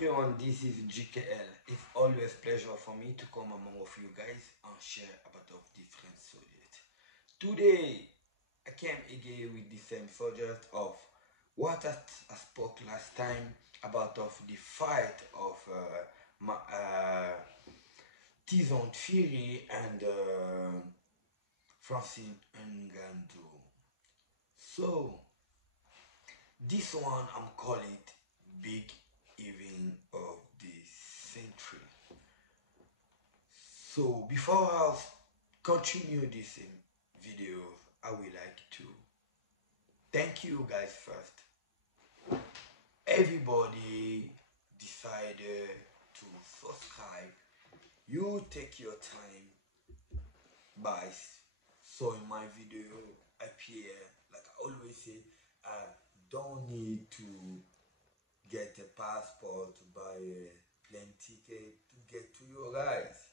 everyone, this is GKL. It's always pleasure for me to come among of you guys and share about of different subjects. Today, I came again with the same subject of what I spoke last time about of the fight of Tyson Fury and Francine Ngannou. So, this one I'm calling it big event of the century. So before I continue this video, I would like to thank you guys first. Everybody decided to subscribe. You take your time by showing my video appear. Like I always say, I don't need to get a passport to buy a plane ticket to get to you guys.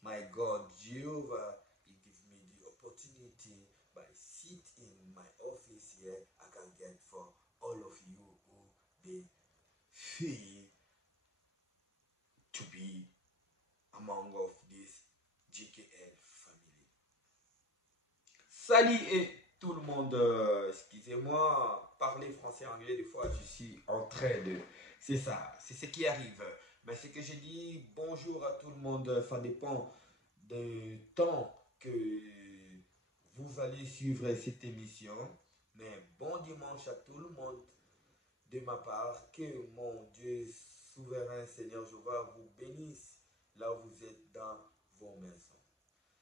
My God, Jehovah, He gives me the opportunity by sit in my office here. I can get for all of you who they feel to be among of this GKL family. Salut et tout le monde, excusez-moi, parler français anglais des fois je suis en train de, c'est ça, c'est ce qui arrive. Mais ce que j'ai dit, bonjour à tout le monde, ça dépend du temps que vous allez suivre cette émission. Mais bon dimanche à tout le monde de ma part, que mon Dieu souverain Seigneur Jéhovah vous bénisse là où vous êtes dans vos maisons.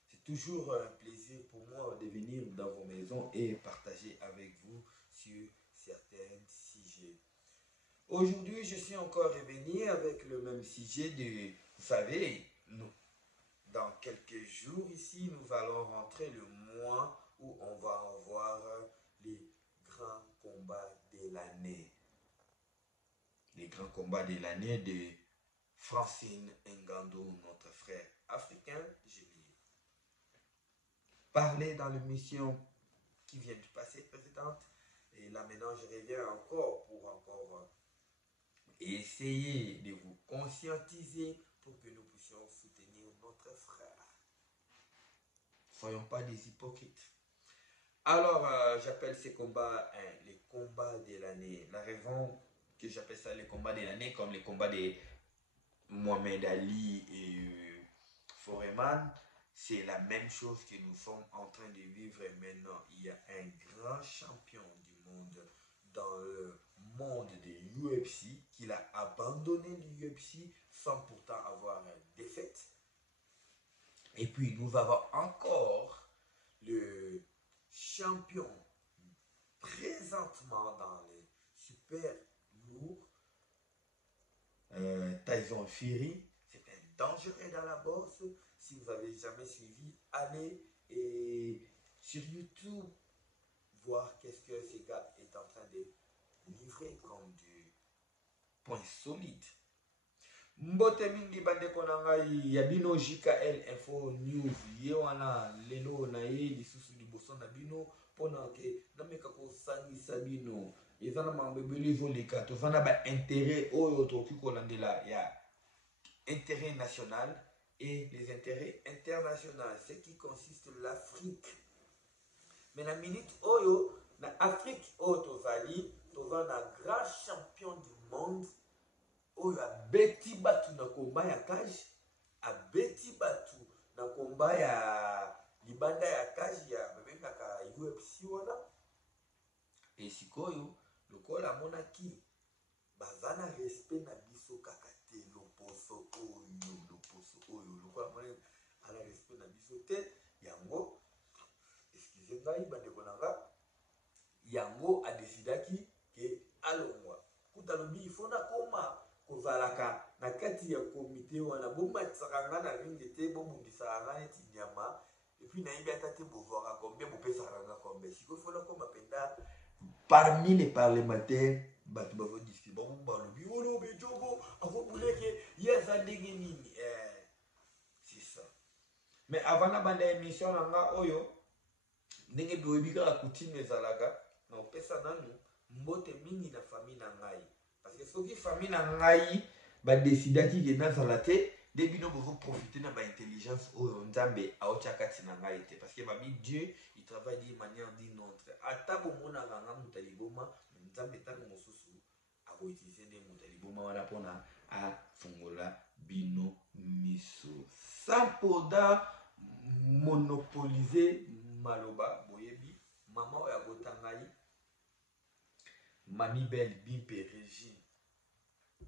C'est toujours un plaisir pour moi de venir dans vos maisons et partager avec vous sur certains sujets. Aujourd'hui, je suis encore revenu avec le même sujet de, vous savez, nous, dans quelques jours ici, nous allons rentrer le mois où on va avoir les grands combats de l'année. Les grands combats de l'année de Francine Ngannou, notre frère africain. Je l'ai parlé dans l'émission qui vient de passer précédente. Et là maintenant, je reviens encore pour essayer de vous conscientiser pour que nous puissions soutenir notre frère. Soyons pas des hypocrites. Alors, j'appelle ces combats les combats de l'année. La raison que j'appelle ça les combats de l'année, comme les combats de Mohamed Ali et Foreman, c'est la même chose que nous sommes en train de vivre maintenant. Il y a un grand champion du monde dans le monde de l'UFC qui a abandonné l'UFC sans pourtant avoir une défaite. Et puis nous avons encore le champion présentement dans les super lourds, Tyson Fury. C'est un dangereux dans la bourse. Si vous n'avez jamais suivi, allez et sur YouTube voir qu'est-ce que ce gars est en train de livrer comme du point solide. Mbote mingi bande konanga yabino JKL Info News yewana lelo na ye lisusu liboso na bino pona ke nameka ko sangisa bino ezana mambebeli voleka to vana ba intérêt oyo to kolandela ya intérêt national et les intérêts internationaux, ce qui consiste l'Afrique. Mais la minute oyo na Afrique oyo tozali tozana grand champion du monde oyo abeti batu na komba ya cage, abeti batu na komba ya libanda ya cage ya babengaka UFC wana. Et sikoyo lokola monaki bazana respect na biso kaka te loposo oyo lokola mona ala respect na biso te yango excusez ngai bandeko nanga yango adesidaki ke alongwa kutalobi ifona koma kozalaka na kati ya komite wana bomatisaka nga na ringe te bobundisaka nga neti nyama epuis nayebi ata te bozwaka combien bopesaka nga combien sikoyo fona koma mpenza parmi les parlementaires bato bavodiski balobi olo bejogo avobuleke ye aza ndenge nini c'est ça. Mais avant na banda émission nanga oyo ndenge boyebi kaka coutume ezalaka na opesa nanu mbote mingi na famille na ngai. Parce que soki famille na ngai badesidaki ke nazala te nde bino bozoprofite na baintelligence oyo nzambe aotia kati na ngai te parce que babi Dieu il travaille d'une manière d'une autre ata bomonaka nga moto aliboma nzambe ntango mosusu akoutilize nde moto aliboma wana mpona afungola bino miso sans poda monopoliser maloba boyebi mama oyo abota ngai Mami Belle Bimpe Régine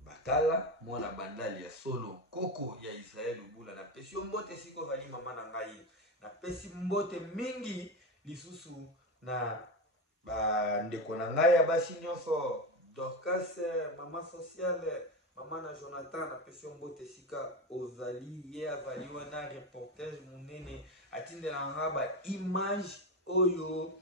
Bakala mwana bandali ya solo koko ya Israël obula na pesi mbote siko vali mama na ngai na pesi mbote mingi lisusu na ba ndeko na ngai ya basi nyonso Dorcas mama sociale mama na Jonathan na pesi mbote sika ozali ye avali wana reportage munene atindela nga ba image oyo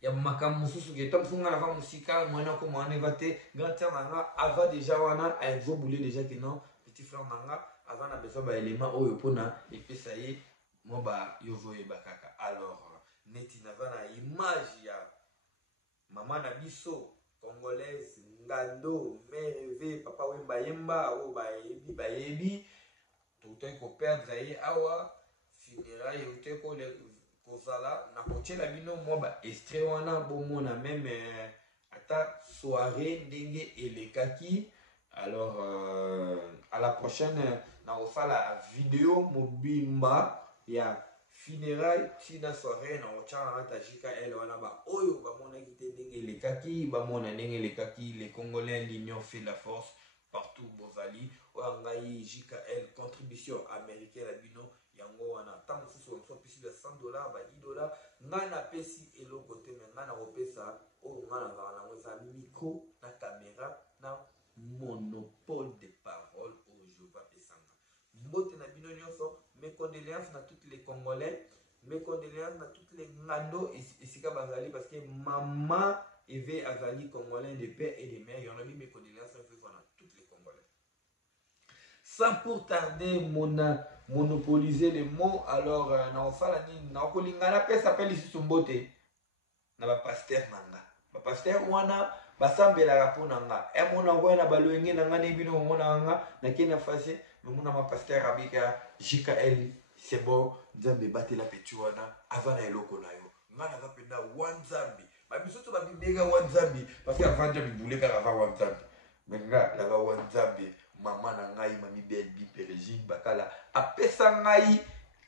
ya makambo mosusu ke tom funga na va musika mwana ko mwana vate grand terre nanga ava déjà wana a exobulé déjà que non petit frère nanga avant na besoin ba élément oyo pona epesa ye mo ba yovoye bakaka alors neti na va na image ya mama na biso congolaise ngando mère papa wemba yemba o ba yebi tout ko perdre ye awa funérailles tout ko kozala na kotiela bino mwa ba extrait wana bomona même ata soirée ndenge elekaki alors à la prochaine na kosala vidéo mobimba ya funérailles tina soirée na kotiala na tajika ele wana ba oyo bamonaki te ndenge elekaki bamona ndenge elekaki les Congolais l'union fait la force partout bozali oyo ngai JKL contribution américaine à bino yango wana tant mosusu on soit plus de $100 ba $10 ngai na pesi eloko te mais ngai na kopesa oyo ngai nazala nango eza micro na caméra na monopole de parole oyo je vais pesanga mbote na bino nyonso mes condoléances na toutes les Congolais mes condoléances na toutes les ngando esika bazali parce que maman Eve azali Congolais de père et de mère y'en a mis mes condoléances na toutes les Congolais sans pour tarder monopoliser les mots alors na ofala nini na kolingana pe s'appelle ici mbote na ba pasteur nanga ba pasteur wana basambelaka mpona nga emona ngoya na balwenge na nga ne bino omona nga na kena fase memona ma pasteur abika JKL c'est bon nzambe batela petu wana avant na eloko na yo nga na zapenda wanzambi babisoto babimeka wanzambi parce que avant nzambi bule kaka avant wanzambi mais nga la wanzambi mama na ngai Mami Belle Bimpe Régine Bakala apesa ngai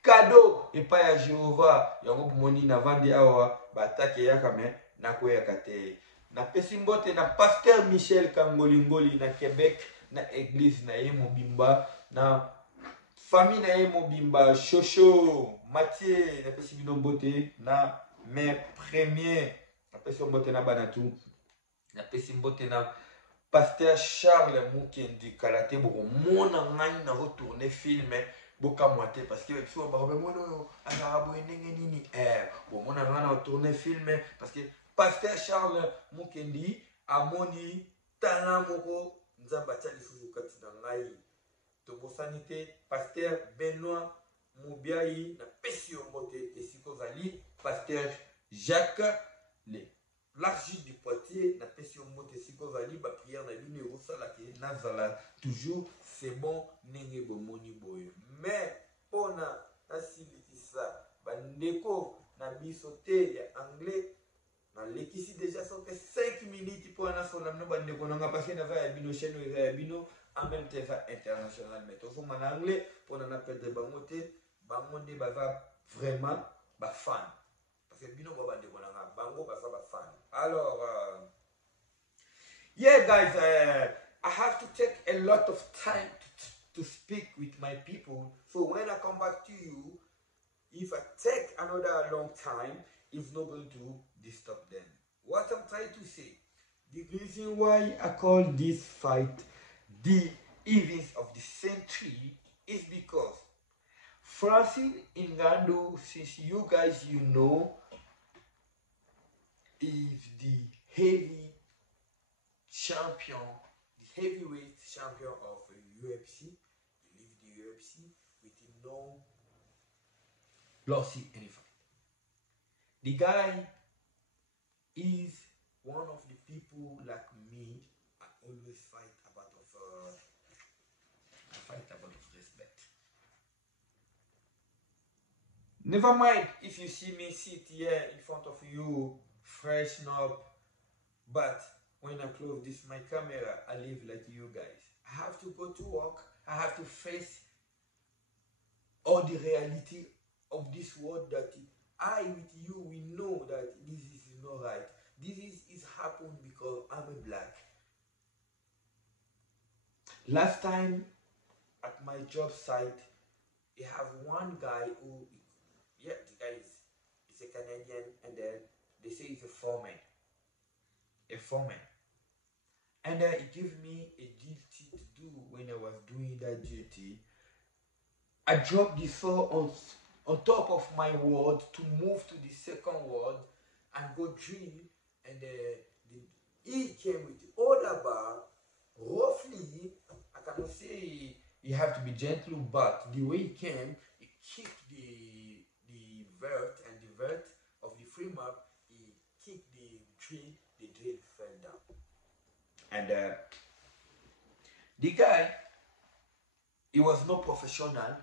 cadeau epai ya Jehova yango bomoni na vandi awa batake yaka me nakoyaka te napesi mbote na pasteur Michel Kangolingoli na Québec na église na ye mobimba na famille na ye mobimba Chocho Mathieu napesi bino mbote na mes premiers napesi mbote na banatu napesi mbote na Pasteur Charles Mukendi Kalate boko mona ngai na retourner film boka moite parce que so ba ba mono azarabo ndenge nini bon mona ngai na retourner film parce que Pasteur Charles Mukendi amoni tala moko nzamba tali fufu kati na ngai to bosanité Pasteur Benoît Mubiai na pesi mbote esiko zali Pasteur Jacques l'argile du Poitiers na pesi mbote siko vali ba prière na bino osala ke nazala toujours c'est bon nenge bomoni boyo mais pona asilitisa bandeko na biso te ya anglais na lekisi déjà so que 5 minutes pona sona no bandeko na nga parce que na va ya bino chaîne ya bino en même temps va international mais to so en anglais pona na perdre bango te bamonde bava vraiment ba fan bino babande konanga bango basa ba fan alors yeah guys I have to take a lot of time to speak with my people so when I come back to you if I take another long time it's not going to disturb them what I'm trying to say the reason why I call this fight the events of the century is because Francis Ngannou, since you guys you know, is the heavy champion, the heavyweight champion of UFC. He leave the UFC with no losing any fight. The guy is one of the people like me. I always fight about fight about respect. Never mind if you see me sit here in front of you, freshen up, but when I close this my camera, I live like you guys. I have to go to work. I have to face all the reality of this world that I with you we know that this is not right. This is happened because I'm a black. Last time at my job site, I have one guy who, yeah, the guy is a Canadian, and then they say he's a foreman. A foreman. And he gave me a duty to do when I was doing that duty. I dropped the saw on top of my ward to move to the second ward and go drill. And he came with the other bar. Roughly, I cannot say you have to be gentle, but the way he came, he kicked the vert, and the vert of the frame up, he kicked the drill fell down. And the guy, he was not professional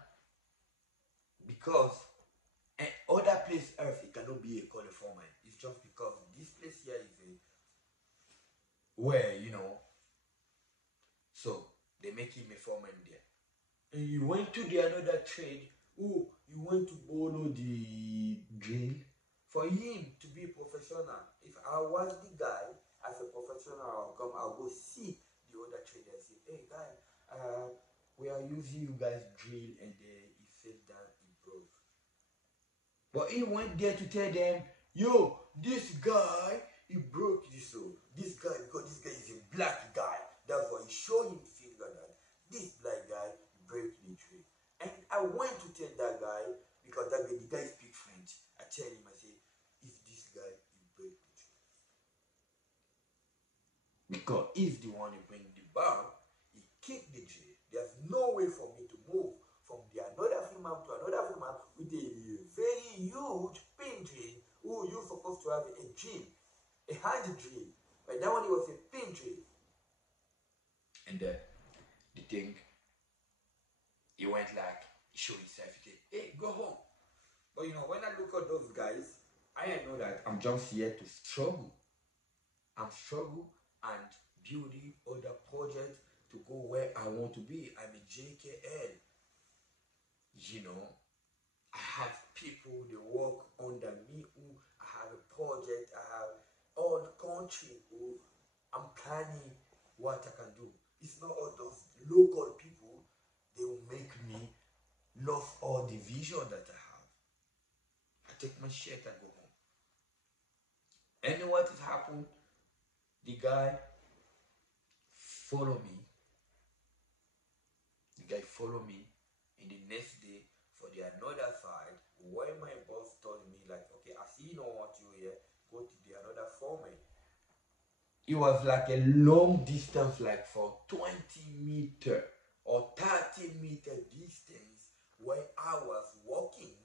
because other place earth he cannot be a color foreman. It's just because this place here is where, you know, so they make him a foreman there. And you went to the another trade. Oh, you went to borrow the drill for him to be professional. If I was the guy as a professional, I'll go see the other trader and say, hey guy, we are using you guys drill, and he fell down, he broke. But he went there to tell them, yo, this guy, he broke this soul. This guy, because this guy is a black guy. That's why he showed him finger that this black guy break the tree. And I went to tell that guy, because the guy speak French. I tell him, I say, if this guy, he break the tree. Because he's the one who bring the bar, he kicked the tree. There's no way for me to move from the another female to another female with a very huge pin drill. Oh, you're supposed to have a drill, a hand drill. But that one, it was a pin drill. And the thing, he went like, show himself, he said, hey, go home. But you know, when I look at those guys, I know that I'm just here to struggle. I'm struggle and building other projects to go where I want to be. I'm a JKL. You know, I have people, they work under me who I have a project, I have all the country who I'm planning what I can do. It's not all those local people, they will make me love all the vision that I have. I take my shit and go home. And what has happened, the guy follow me. The guy follow me, and the next day for the another side, where my boss told me like, okay, I see you don't want you here, go to the another foreman. It was like a long distance, like for 20 meter or 30 meter distance where I was walking.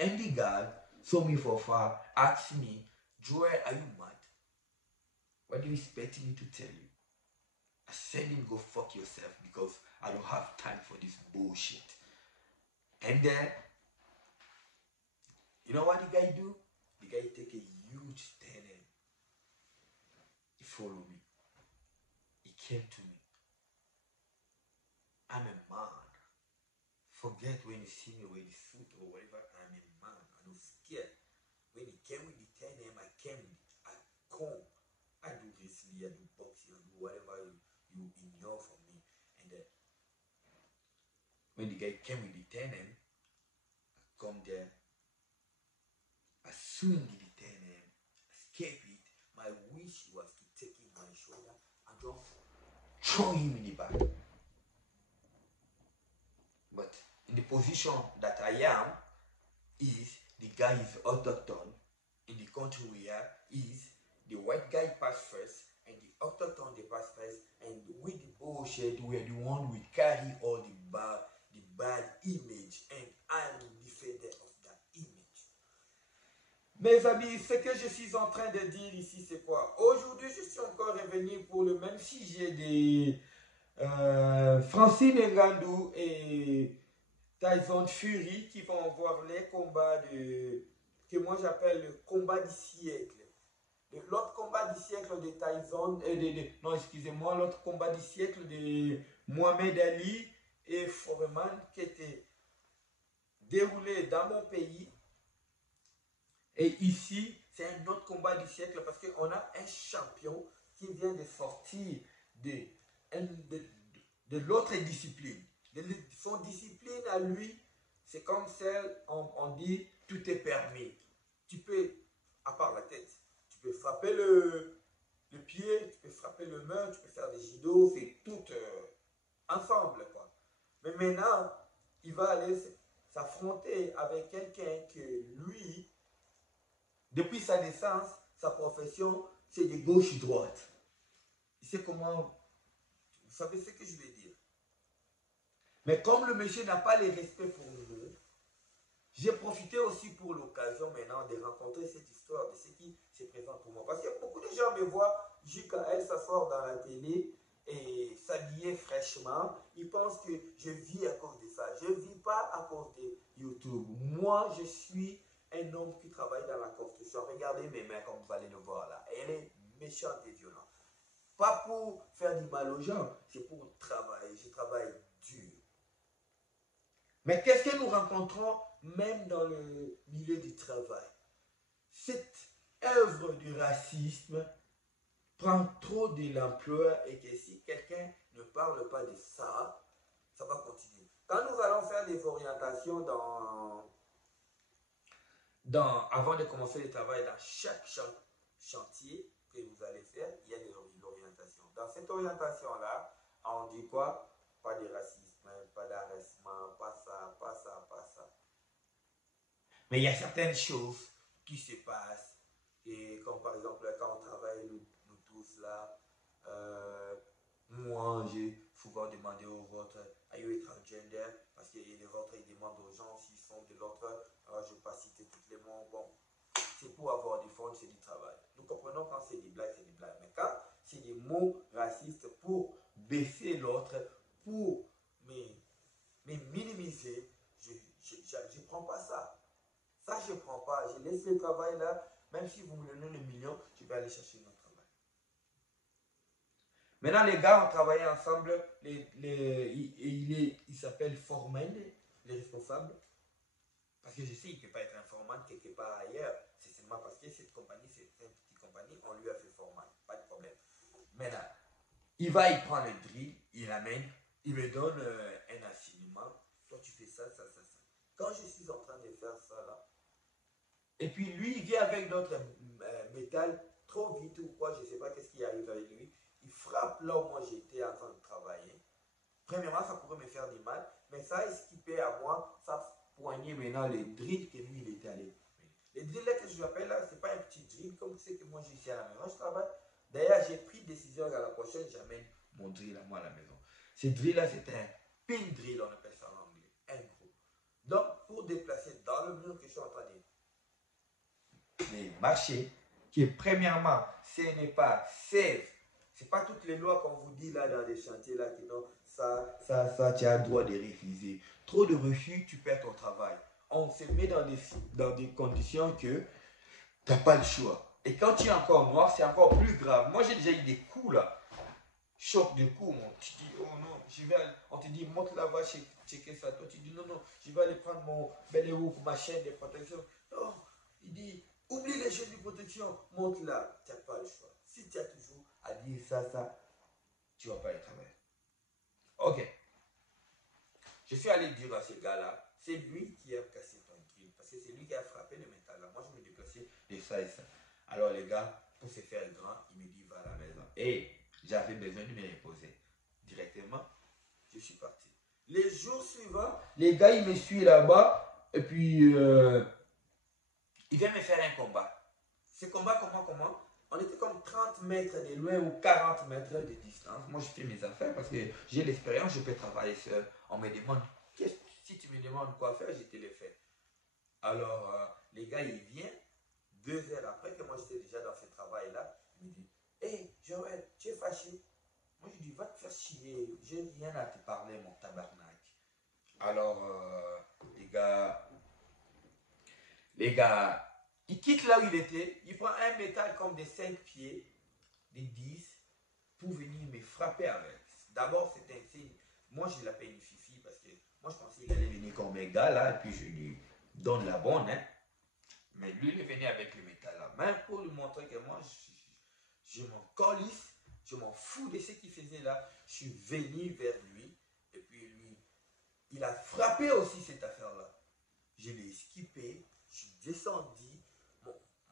And the guy saw me from far, asked me, Joel, are you mad? What do you expect me to tell you? I said him, go fuck yourself, because I don't have time for this bullshit. And then, you know what the guy do? The guy take a huge tenant. He followed me. He came to me. I'm a man. Forget when you see me with the suit or whatever, I'm a man. I'm not scared. When he came with the tenant, I came with it. I come. I do wrestling, I do boxing, I do whatever you ignore from me. And then, when the guy came with the tenant, I come there, I swing the tenant, escape it. My wish was to take him by the shoulder and just throw him in the back. But in the position that I am, is the guy is autochthone. In the country we are, is the white guy pass first, and the autochthone they pass first, and with the bullshit, we are the one we carry all the bad image, and I'm the defender of that image. Mes amis, ce que je suis en train de dire ici, c'est quoi? Aujourd'hui, je suis encore revenu pour le même sujet Francine Ngannou et Tyson Fury qui vont voir les combats que moi j'appelle le combat du siècle. L'autre combat du siècle de Tyson, non excusez-moi, l'autre combat du siècle de Mohamed Ali et Foreman qui était déroulé dans mon pays. Et ici, c'est un autre combat du siècle parce qu'on a un champion qui vient de sortir de, de l'autre discipline. Son discipline à lui, c'est comme celle, on dit, tout est permis. Tu peux, à part la tête, tu peux frapper le pied, tu peux frapper le main, tu peux faire des judo, c'est tout ensemble, quoi. Mais maintenant, il va aller s'affronter avec quelqu'un que lui, depuis sa naissance, sa profession, c'est de gauche-droite. Il sait comment, vous savez ce que je veux dire. Mais comme le monsieur n'a pas les respects pour nous, j'ai profité aussi pour l'occasion maintenant de rencontrer cette histoire de ce qui se présente pour moi. Parce que beaucoup de gens me voient jusqu'à elle s'asseoir dans la télé et s'habiller fraîchement. Ils pensent que je vis à cause de ça. Je ne vis pas à cause de YouTube. Moi, je suis un homme qui travaille dans la construction. Regardez mes mains comme vous allez le voir là. Elle est méchante et violente. Pas pour faire du mal aux gens, c'est pour travailler. Je travaille dur. Mais qu'est-ce que nous rencontrons même dans le milieu du travail? Cette œuvre du racisme prend trop de l'ampleur et que si quelqu'un ne parle pas de ça, ça va continuer. Quand nous allons faire des orientations avant de commencer le travail, dans chaque chantier que vous allez faire, il y a l'orientation. Dans cette orientation-là, on dit quoi? Pas de racisme, pas d'arrêtement, pas ça, pas ça, pas ça. Mais il y a certaines choses qui se passent. Et comme par exemple, quand on travaille, nous tous là, moi, j'ai souvent demandé aux vôtres, are you transgender? Parce que les vôtres, ils demandent aux gens s'ils sont de l'autre. Alors, je ne vais pas citer tous les mots. Bon, c'est pour avoir du fond, c'est du travail. Nous comprenons quand c'est des blagues, c'est des blagues. Mais quand c'est des mots racistes pour baisser l'autre, pour me minimiser, je ne prends pas ça. Ça, je ne prends pas. Je laisse le travail là. Même si vous me donnez le million, je vais aller chercher notre travail. Maintenant, les gars ont travaillé ensemble. Il s'appelle Foreman, les responsables. Parce que je sais qu'il ne peut pas être un foreman quelque part ailleurs. C'est seulement parce que cette compagnie, c'est une petite compagnie, on lui a fait foreman. Pas de problème. Maintenant, il va, il prend le drill, il l'amène, il me donne un assignement. Toi, tu fais ça, ça, ça, ça. Quand je suis en train de faire ça là, et puis lui, il vient avec d'autres métal trop vite ou quoi, je ne sais pas qu'est-ce qui arrive avec lui. Il frappe là où moi j'étais en train de travailler. Premièrement, ça pourrait me faire du mal, mais ça a esquipé à moi, ça poignée maintenant les drills que lui il était allé. Les drills là que je l'appelle là, c'est pas un petit drill comme c'est que moi j'ai ici à la maison, je travaille. D'ailleurs, j'ai pris décision qu'à la prochaine, j'amène mon drill à moi à la maison. Ce drill là, c'est un pin drill, on appelle ça en anglais, un gros. Donc, pour déplacer dans le mur que je suis en train de marcher, qui premièrement, ce n'est pas safe. C'est pas toutes les lois qu'on vous dit là dans des chantiers là qui non, ça, tu as le droit de refuser. Trop de refus, tu perds ton travail. On se met dans des conditions que tu n'as pas le choix. Et quand tu es encore noir, c'est encore plus grave. Moi, j'ai déjà eu des coups là. Choc de coups, tu dis, oh non, on te dit, monte là-bas, checker ça. Toi, tu dis, non, non, je vais aller prendre mon bel pour ma chaîne de protection. Non, il dit, oublie les chaînes de protection, monte là. Tu n'as pas le choix. Si tu as toujours à dire ça, tu ne vas pas y travailler. Ok. Je suis allé dire à ce gars-là, c'est lui qui a cassé ton grill, parce que c'est lui qui a frappé le métal là. Moi, je me déplaçais de ça et ça. Alors, les gars, pour se faire grand, il me dit, va à la maison. Et j'avais besoin de me reposer. Directement, je suis parti. Les jours suivants, les gars, ils me suivent là-bas, et puis, il vient me faire un combat. Ce combat, comment? On était comme 30 mètres de loin ou 40 mètres de distance. Moi, je fais mes affaires parce que j'ai l'expérience, je peux travailler seul. On me demande, si tu me demandes quoi faire, je te le fais. Alors, les gars, il vient 2 heures après que moi, j'étais déjà dans ce travail-là. Il me dit, hey, Joël, tu es fâché? Moi, je dit, va te faire chier, j'ai rien à te parler, mon tabarnak. Alors, les gars, il quitte là où il était, il prend un métal comme des 5 pieds, des 10, pour venir me frapper avec. D'abord, c'était un signe. Moi, je l'appelle une fifi parce que moi, je pensais qu'il allait venir comme un gars là, et puis je lui donne la bonne, hein. Mais lui, il est venu avec le métal à la main pour lui montrer que moi, je m'en colisse, je m'en fous de ce qu'il faisait là. Je suis venu vers lui, et puis lui, il a frappé aussi cette affaire-là. Je l'ai esquipé, je suis descendu.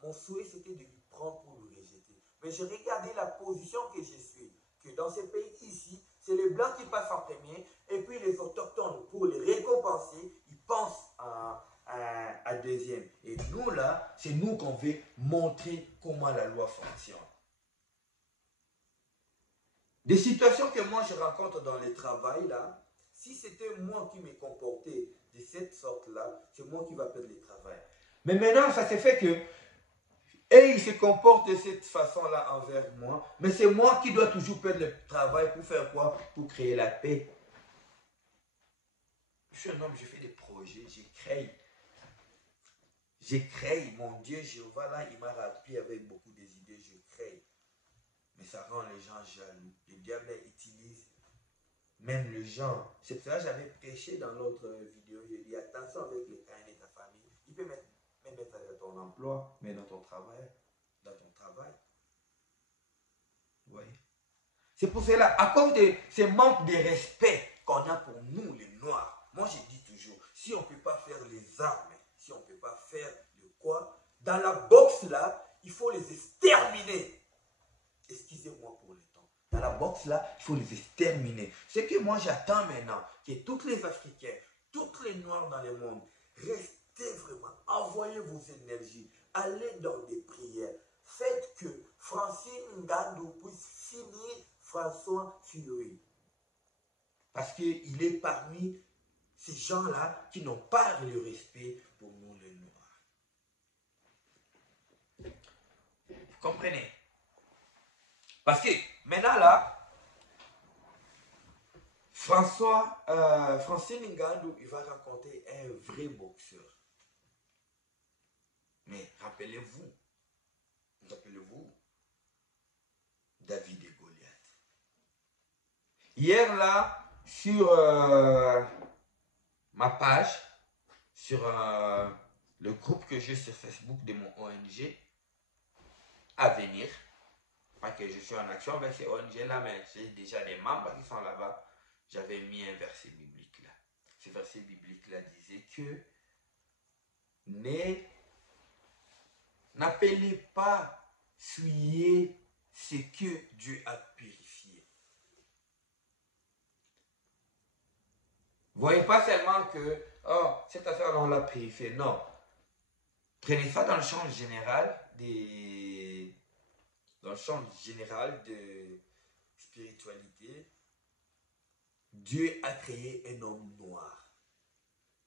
Mon souhait, c'était de lui prendre pour le rejeter. Mais j'ai regardé la position que je suis, que dans ces pays ici, c'est les Blancs qui passent en premier, et puis les Autochtones, pour les récompenser, ils pensent à deuxième. Et nous, là, c'est nous qu'on veut montrer comment la loi fonctionne. Des situations que moi je rencontre dans le travail, là, si c'était moi qui me comportais de cette sorte-là, c'est moi qui va perdre le travail. Mais maintenant, ça s'est fait que, et il se comporte de cette façon-là envers moi, mais c'est moi qui dois toujours perdre le travail pour faire quoi? Pour créer la paix. Je suis un homme, je fais des projets, j'écris. J'écris, mon Dieu, Jéhovah, là, il m'a rempli avec beaucoup des idées, je crée. Mais ça rend les gens jaloux. Le diable utilise même les gens. C'est pour ça que j'avais prêché dans l'autre vidéo. J'ai dit attention avec les Caïns de ta famille. Il peut même mettre dans ton emploi, mais dans ton travail. Dans ton travail. Oui. C'est pour cela, à cause de ce manque de respect qu'on a pour nous, les Noirs. Moi, je dis toujours, si on ne peut pas faire les armes, si on ne peut pas faire le quoi, dans la boxe là, il faut les exterminer. Excusez-moi pour le temps. Dans la boxe là, il faut les exterminer. Ce que moi j'attends maintenant, que tous les Africains, tous les Noirs dans le monde, restez vraiment, envoyez vos énergies, allez dans des prières. Faites que Francine Ngannou puisse finir François Fillon. Parce qu'il est parmi ces gens-là qui n'ont pas le respect pour nous les Noirs. Vous comprenez? Parce que maintenant là, Francine Ngannou, il va rencontrer un vrai boxeur. Mais rappelez-vous, David et Goliath. Hier là, sur ma page, sur le groupe que j'ai sur Facebook de mon ONG, Avenir, pas que je suis en action avec ces ONG là, mais j'ai déjà des membres qui sont là-bas, j'avais mis un verset biblique là. Ce verset biblique là disait que n'appelez pas souiller ce que Dieu a purifié. Voyez pas seulement que cette affaire on l'a purifié. Non. Prenez ça dans le champ général de spiritualité. Dieu a créé un homme noir.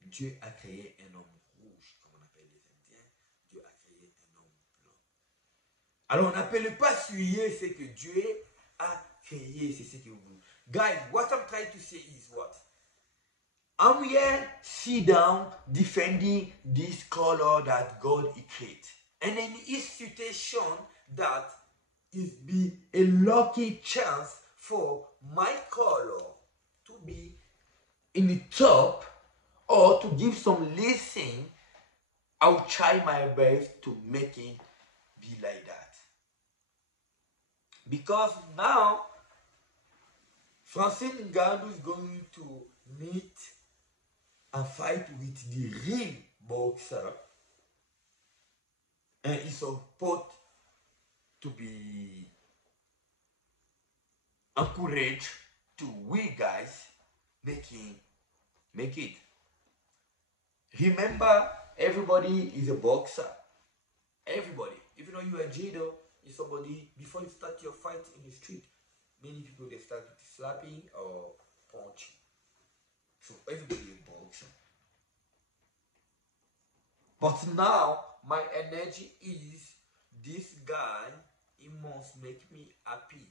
Dieu a créé un homme rouge, comme on appelle les Indiens. Dieu a créé un homme blanc. Alors, on n'appelle pas souiller ce que Dieu a créé, c'est ce que vous... Guys, what I'm trying to say is what? I'm here, sit down, defending this color that God created. And in his situation, that is be a lucky chance for my color to be in the top or to give some listen. I'll try my best to make it be like that. Because now, Francine Ngannou is going to meet and fight with the real boxer. And he's supposed to be encouraged to we guys make it. Remember, everybody is a boxer. Everybody. Even though you are judo, is somebody, before you start your fight in the street, many people they start with slapping or punching. So everybody is a boxer. But now, my energy is, this guy, he must make me happy.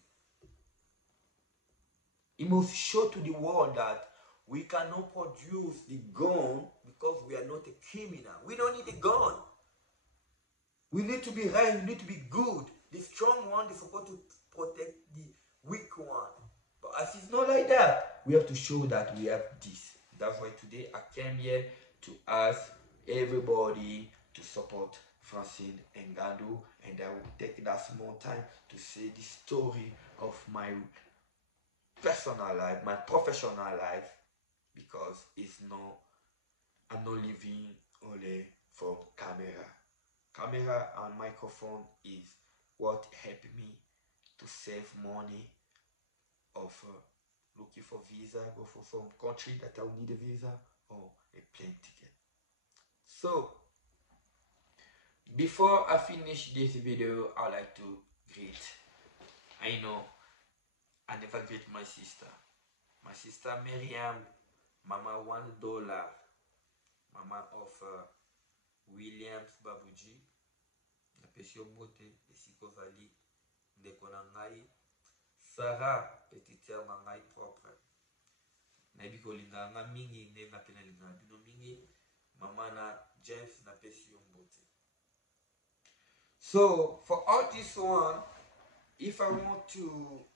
He must show to the world that we cannot produce the gun because we are not a criminal. We don't need a gun. We need to be right, we need to be good. The strong one is supposed to protect the weak one. But as it's not like that, we have to show that we have this. That's why today I came here to ask everybody to support Francine Ngannou, and I will take that small time to say the story of my personal life, my professional life, because I'm not living only for camera. Camera and microphone is what helped me to save money of looking for visa, go for some country that I will need a visa or a plane ticket. So before I finish this video, I would like to greet. I know I never greet my sister. My sister Miriam, Mama $1, Mama of Williams Babuji, na pesio bote, esiko vali, ndeko na ngai, Sarah, petite sœur na ngai propre. Na biko linga nga mingi, ne na pena linga bino mingi, Mama na James na pesio bote. So, for all this one, if I want to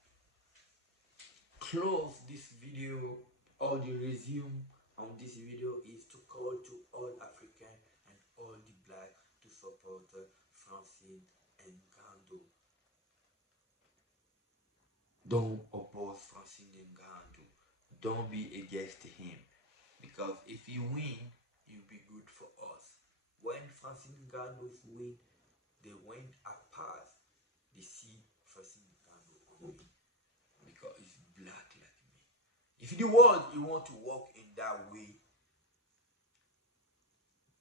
close this video, or the resume on this video is to call to all African and all the black to support Francine Ngannou. Don't oppose Francine Ngannou. Don't be against him, because if he win, you'll be good for us. When Francine Ngannou win, they win apart. They see Francine Ngannou win because he's black like me. If the world you want to walk in that way,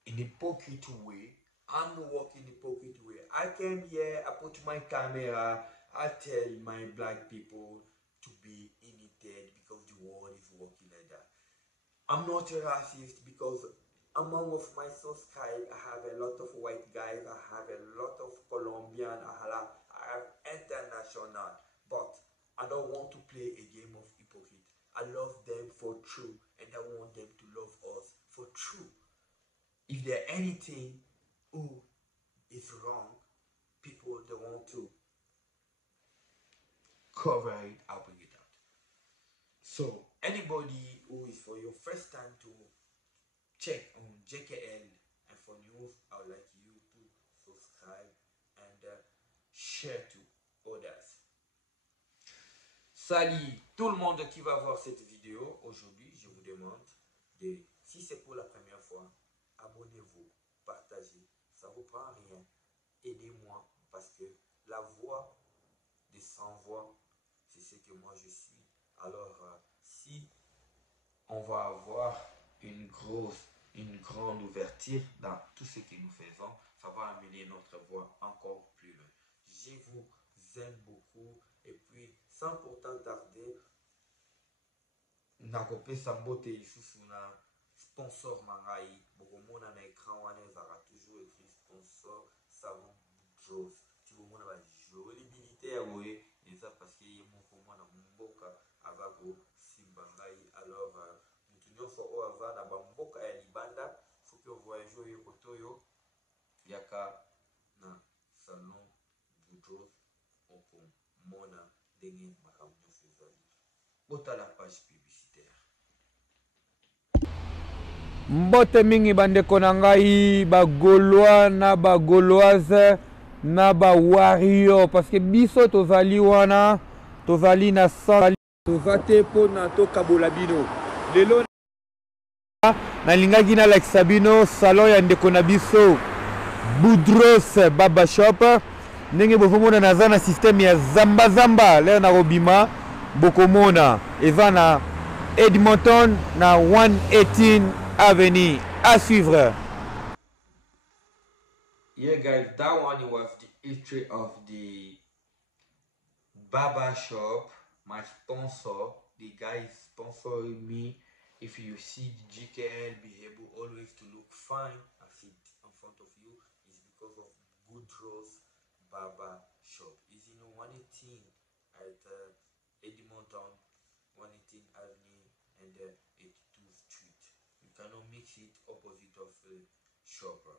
in a pocket way, I'm walking in a pocket way. I came here, I put my camera, I tell my black people to be united because the world is working like that. I'm not a racist because among of my subscribe, I have a lot of white guys, I have a lot of Colombian, I have international, but I don't want to play a game of hypocrite. I love them for true, and I want them to love us for true. If there anything who is wrong, people don't want to cover it, I'll bring it out. So anybody who is for your first time to check on JKL and for news, I would like you to subscribe and share to others. Salut tout le monde qui va voir cette vidéo. Aujourd'hui, je vous demande de, si c'est pour la première fois, abonnez-vous, partagez. Ça ne vous prend rien. Aidez-moi parce que la voix des sans-voix, c'est ce que moi je suis. Alors, si on va avoir une grande ouverture dans tout ce que nous faisons, ça va amener notre voix encore plus loin. Je vous aime beaucoup et puis sans pourtant tarder, nakopesa mbote lisusu na sponsor mangai bokomona na écran wana ezaka toujours écrit sponsor savon Joss. Si bomona ba jolibilité ya boye eza parce que ye moko mwana mboka ava kosimba ngai. Alors mutu nyonso oyo ava na bamboka ya libanda soki ovoyage oyo koto oyo yaka na salon Joss okomona ndenge makambo nyonso ezali. Botala page publicitaire. Mbote mingi bandeko na ngai ba Gaulois na ba Gauloise na ba Wario, parce que biso tozali wana tozali na sang tozate pona to kabola bino lelo nalingaki nalakisa bino salon ya ndeko na biso Boudros Baba Shop. Ndenge bokomona naza na système ya zamba leo na kobima bokomona eza na Edmonton na 118 Avenue. À suivre. Yeah guys, that one was the history of the barber shop. My sponsor, the guy sponsoring me. If you see the GKL, be able always to look fine as it in front of you. It's because of Boudros Barber Shop. It's in 118 at Edmonton 118 Avenue and 82 Street. You cannot mix it opposite of Shopper.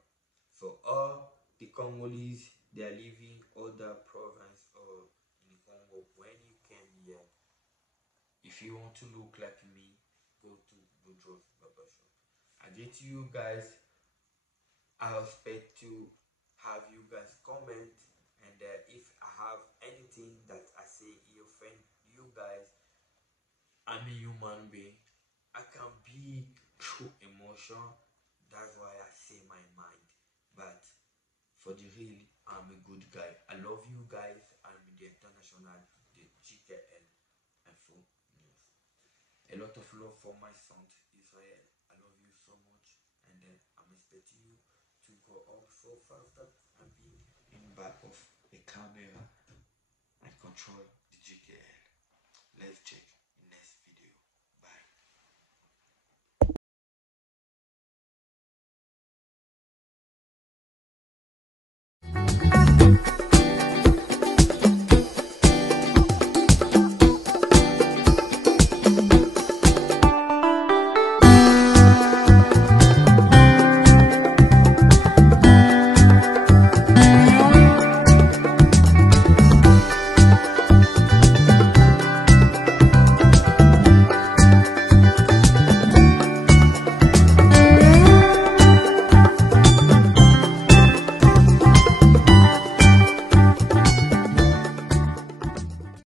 For all the Congolese, they are living other province or in Congo. When you came here, if you want to look like me, go to Boudros Barbershop. I get to you guys. I expect to have you guys comment, and if I have anything that I say you offend you guys, I'm a human being. I can be through emotion. That's why I say my mind. But for the real, I'm a good guy. I love you guys. I'm the international, the GKL info news. A lot of love for my son Israel. I love you so much, and I'm expecting you to go up so faster and be in back of the camera and control the GKL. Let's check.